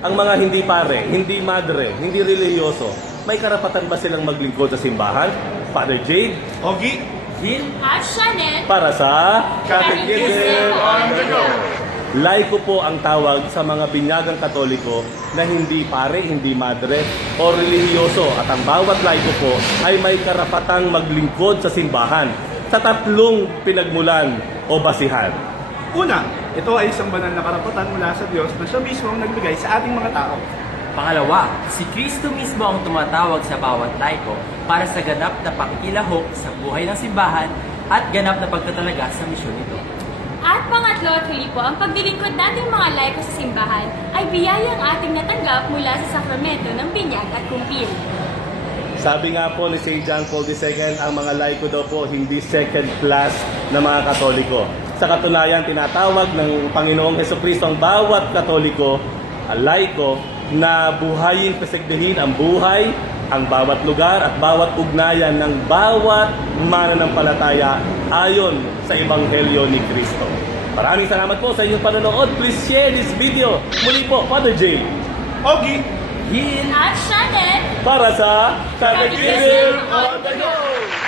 ang mga hindi pare, hindi madre, hindi reliyoso, may karapatan ba silang maglingkod sa simbahan? Father Jade, Ogie, Gil at Shannon para sa Catechism on the Go. Laiko po ang tawag sa mga binyagang Katoliko na hindi pare, hindi madre o relihiyoso at ang bawat laiko po ay may karapatang maglingkod sa simbahan sa tatlong pinagmulan o basihan. Una, ito ay isang banal na karapatan mula sa Diyos na siya mismo ang nagbigay sa ating mga tao. Pangalawa, si Kristo mismo ang tumatawag sa bawat laiko para sa ganap na pakikilahok sa buhay ng simbahan at ganap na pagtatalaga sa misyon nito. At pangatlo at huli po, ang paglilingkod nating mga laiko sa simbahan ay biyayang ating natanggap mula sa sakramento ng binyag at kumpil. Sabi nga po ni St. John Paul II, ang mga laiko daw po hindi second class na mga Katoliko. Sa katunayan, tinatawag ng Panginoong Hesukristo ang bawat Katoliko, laiko, na buhayin, pasigdahin ang buhay, ang bawat lugar at bawat ugnayan ng bawat mananampalataya ayon sa Ebanghelyo ni Kristo. Maraming salamat po sa inyong panonood. Please share this video. Muli po, Father Jay, Ogie, Gil At Shannon, para sa Catechism on the Go!